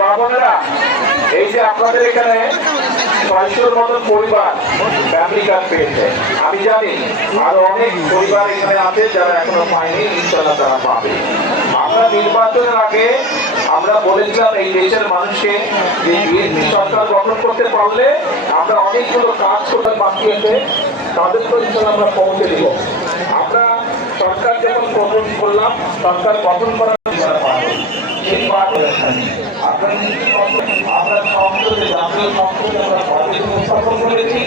মা বোনেরা, এই যে আপনাদের এখানে ৬০০-র মতন পরিবার ফ্যামিলি কার্ড পেয়েছে, আমি জানি আরো অনেক পরিবার এখানে আছে যারা এখনো পায়নি, ইনশাল্লাহ তারা পাবে। আমরা নির্বাচনের আগে আমরা বলেছিলাম এই দেশের মানুষকে যে বিএনপি সরকার গঠন করতে পারলে আমরা অনেকগুলো কাজ করতে বাকি আছে, তাদের তো ইনশাল্লাহ আমরা পৌঁছে দিব। আমরা সরকার যখন গঠন করলাম, সরকার গঠন করার আমরা সংসদে জাতীয় সংসদে আমরা বাজেট উপস্থাপন করেছি।